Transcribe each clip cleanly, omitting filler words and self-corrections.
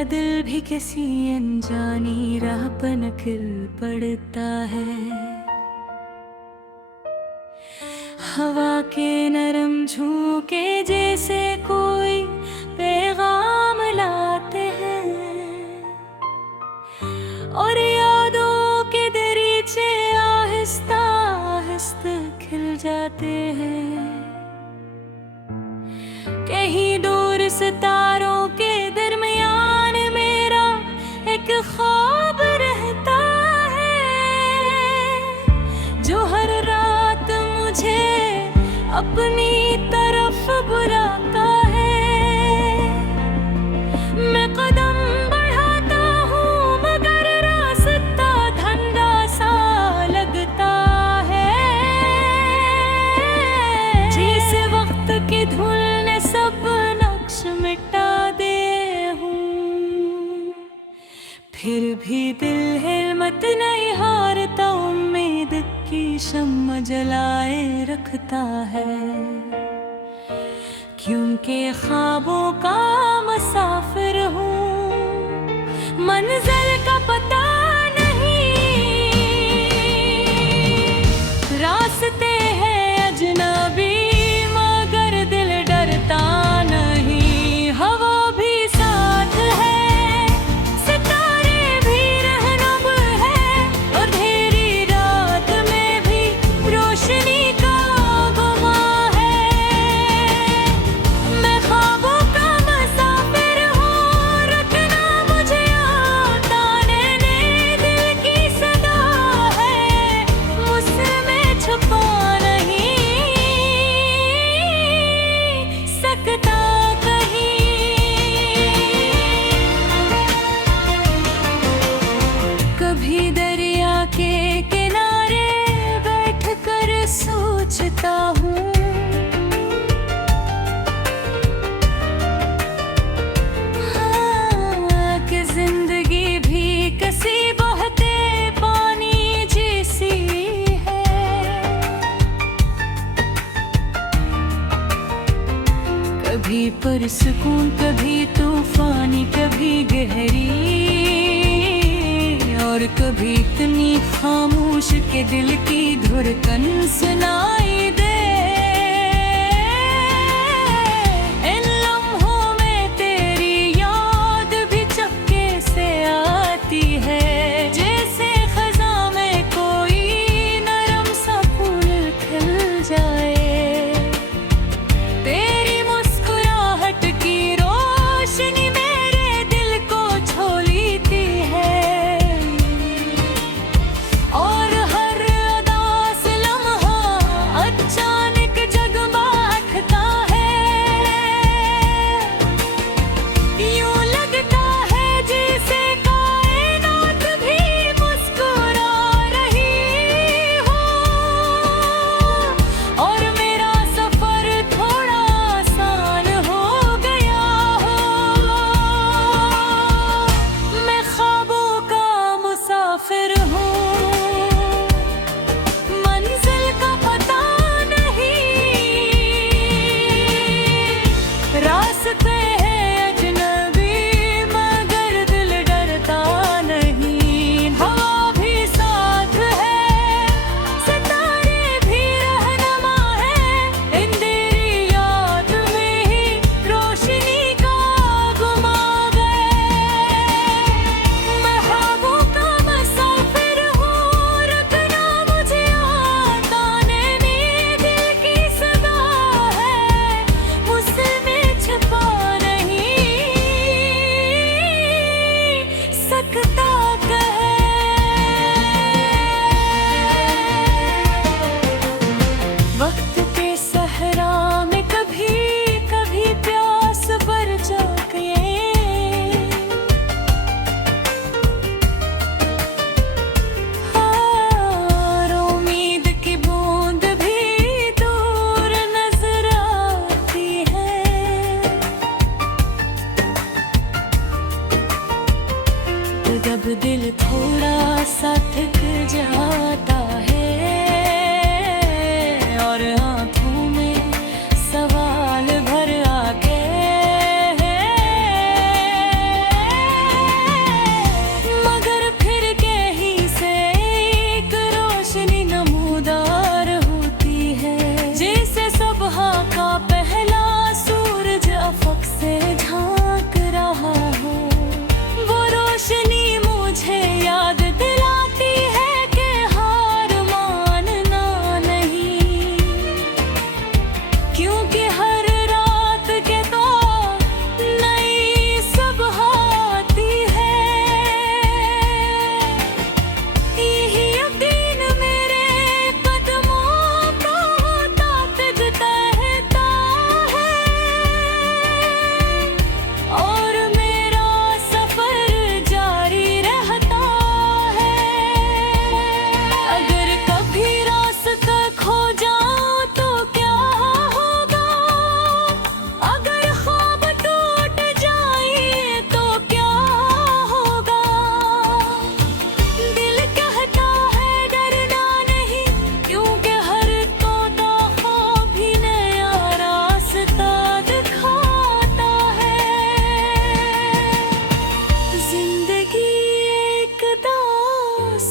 मेरा दिल भी किसी अनजानी राह पर निकल पड़ता है। हवा के नरम झोंके जैसे कोई पैगाम लाते हैं, और यादों के दरीचे आहिस्ता आहिस्ता खिल जाते हैं। कहीं दूर सितारों के दरमियान मेरा एक ख्वाब रहता है, जो हर रात मुझे अपनी तरफ बुलाता है। मैं कदम बढ़ाता हूँ मगर रास्ता धंधा सा लगता है। जिस वक्त की धुन ने सब नक्श मिटा दे हूँ, फिर भी दिल हिम्मत नहीं हारता, उम्मीद की शम्मा जलाए रखता है। क्योंकि ख्वाबों का मुसाफिर हूँ, मंजिल का पता नहीं, रास्ते हैं अजनबी मगर दिल डरता नहीं। हवा भी साथ है, सितारे भी रहनुम है, और अंधेरी रात में भी रोशनी का गुमा है। मैं ख्वाबों का मुसाफिर हूँ, रखना मुझे आता नैने दिल की सदा है, मुझसे छुपा नहीं सकता कहीं। कभी दरिया के किनारे बैठकर सोचता हूँ, हाँ, कि जिंदगी भी किसी बहते पानी जैसी है। कभी पुरसुकून कभी तूफानी, कभी गहरी, और कभी इतनी खामोश के दिल की धड़कन सुनाई दे। इन लम्हों में तेरी याद भी चपके से आती है, जैसे खज़ां में कोई नरम सा फूल खिल जाए। तेरी मुस्कुराहट की रोशनी मेरे दिल को छू लेती है, और हर अदा से लम्हा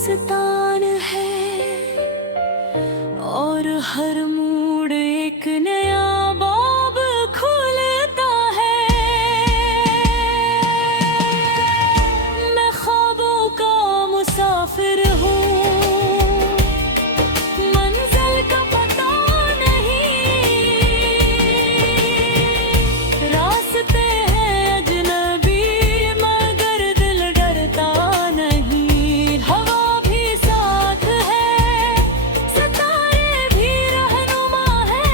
दास्तान है और हर मूड एक नया बाब खुलता है। मैं ख्वाबों का मुसाफिर हूँ, मंजिल का पता नहीं, रास्ते हैं अजनबी मगर दिल डरता नहीं। हवा भी साथ है, सितारे भी रहनुमा है,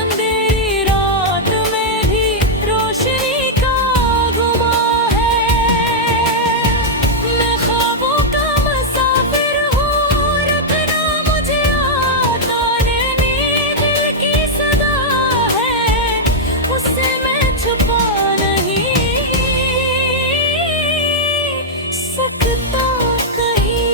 अंधेरी रात में भी रोशनी का गुमा है। मैं ख्वाबों का मुसाफिर हूँ, रखना मुझे आता नहीं, दिल की सदा है उससे मैं छुपा नहीं सकता कहीं।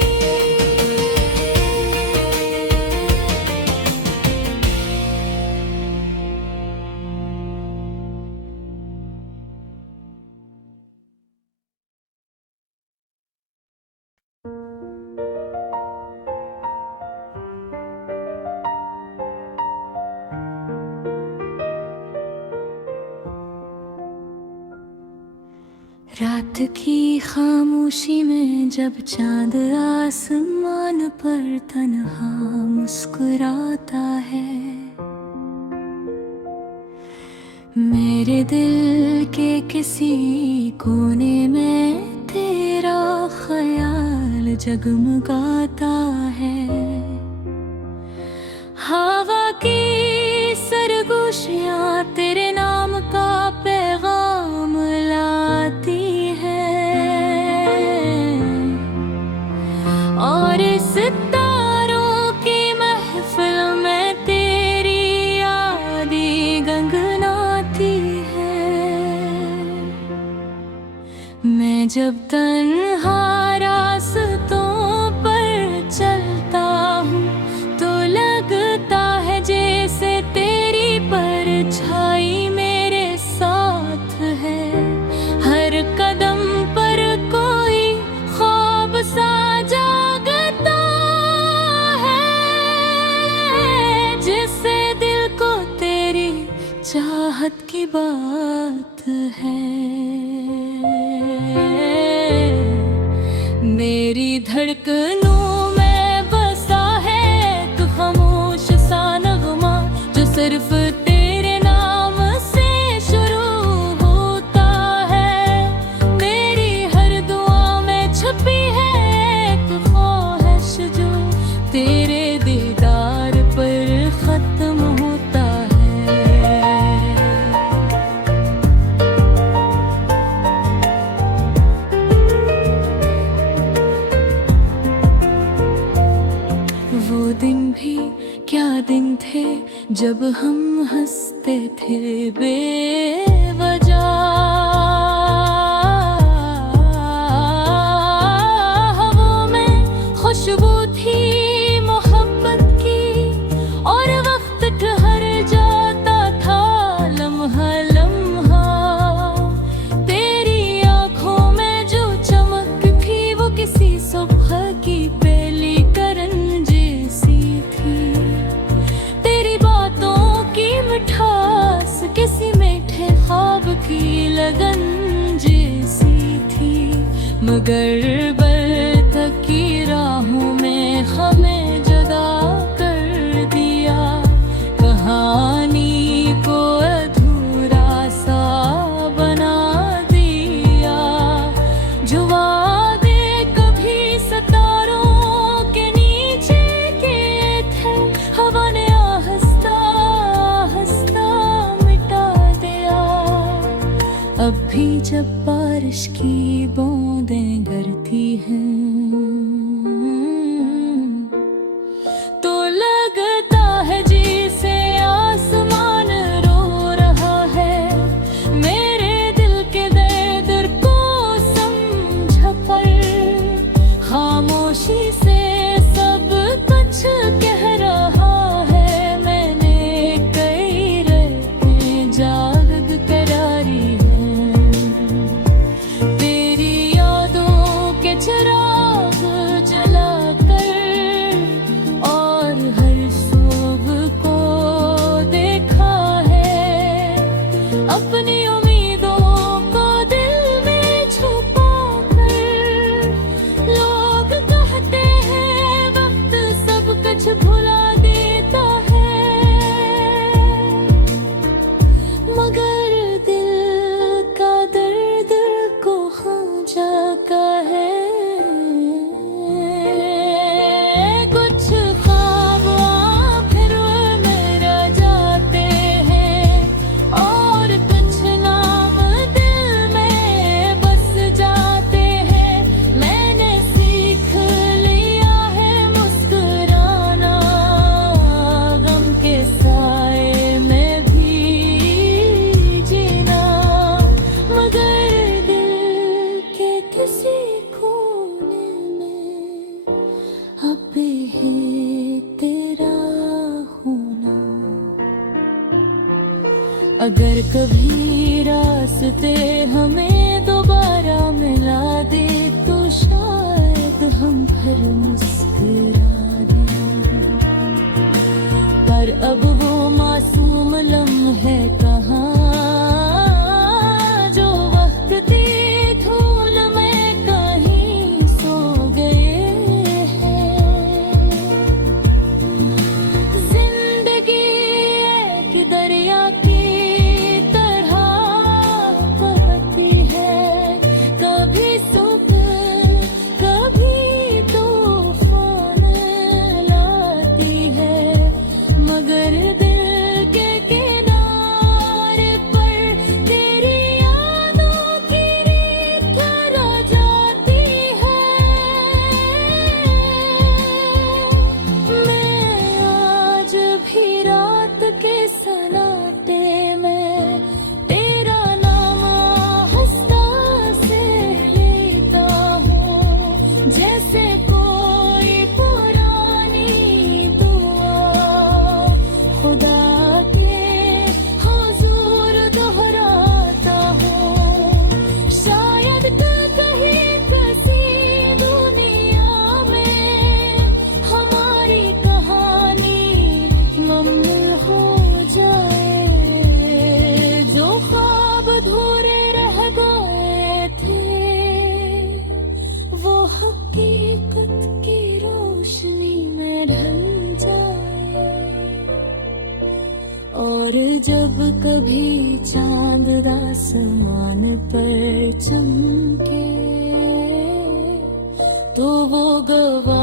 रात की खामोशी में जब चांद आसमान पर तन्हा मुस्कुराता है, मेरे दिल के किसी कोने में तेरा ख्याल जगमगाता है। हवा की सरगोशियाँ तेरे नाम का पैगाम लाती है और इस तारों की महफिल में तेरी यादें गंगनाती है। मैं जब तन्हा रास्तों पर चलता हूँ तो लगता है जैसे तेरी परछाई मेरे साथ है। हर कदम पर कोई ख्वाब सा जागता है, जिससे दिल को तेरी चाहत की बात है। मेरी धड़कनों में बसा है एक खामोश सा नगमा, जो सिर्फ तेरे नाम से शुरू होता है। मेरी हर दुआ में छुपी है एक ख्वाहिश जो तेरे दीदार पर खत्म होता है। वो दिन भी क्या दिन थे जब हम हंसते थे बेवजह। हवा में खुशबू थी मोहब्बत की और वक्त ठहर जाता था लम्हा लम्हा। तेरी आंखों में जो चमक थी वो किसी सुबह की पहली करन जैसी थी। तेरी बातों की मिठास किसी मीठे ख्वाब की लगन जैसी थी। मगर बरतक की राहों में हमें जुदा कर दिया, कहानी को अधूरा सा बना दिया। जो वादे कभी सितारों के नीचे किए थे, हवा ने आहिस्ता आहिस्ता मिटा दिया। अब भी जब बारिश की बूंदें गिरती हैं तो लगता है जैसे आसमान रो रहा है। मेरे दिल के दर्द को समझ पर खामोशी से सब कुछ कह रहा है। मैंने कई रातें जाग करारी है, तेरी भुला देता है, मगर दिल का दर्द को हाँ जागा है। कुछ ख्वाब फिर मेरा जाते हैं और कुछ नाम दिल में बस जाते हैं। मैंने सीख लिया है मुस्कुराना, गम के साए में भी जीना, मगर दिल के किसी कोने में अब है तेरा होना। अगर कभी रास्ते हमें दोबारा मिला दे तो शायद हम फिर मुस्कुरा दें, पर अब वो मासूम लम्हे कहाँ जो वक्त की धूल में कहीं सो गए हैं। जिंदगी एक दरिया की तरह बहती है, कभी सुकून कभी तूफान लाती है, मगर दिल के किनारे पर तेरी यादों की रेत रह जाती है। मैं आज भी रात के सन्नाटे में तेरा नाम हंसता से लेता हूँ, जैसे कोई पुरानी दुआ खुदा के हुजूर दोहराता हूँ। शायद कहीं किसी दुनिया में हमारी कहानी मुकम्मल हो जाए। जो ख्वाब अधूरे रह गए थे वो हकीकत की रोशनी में ढल जाए, और जब कभी चांद आसमान पर चमके तो वो गवा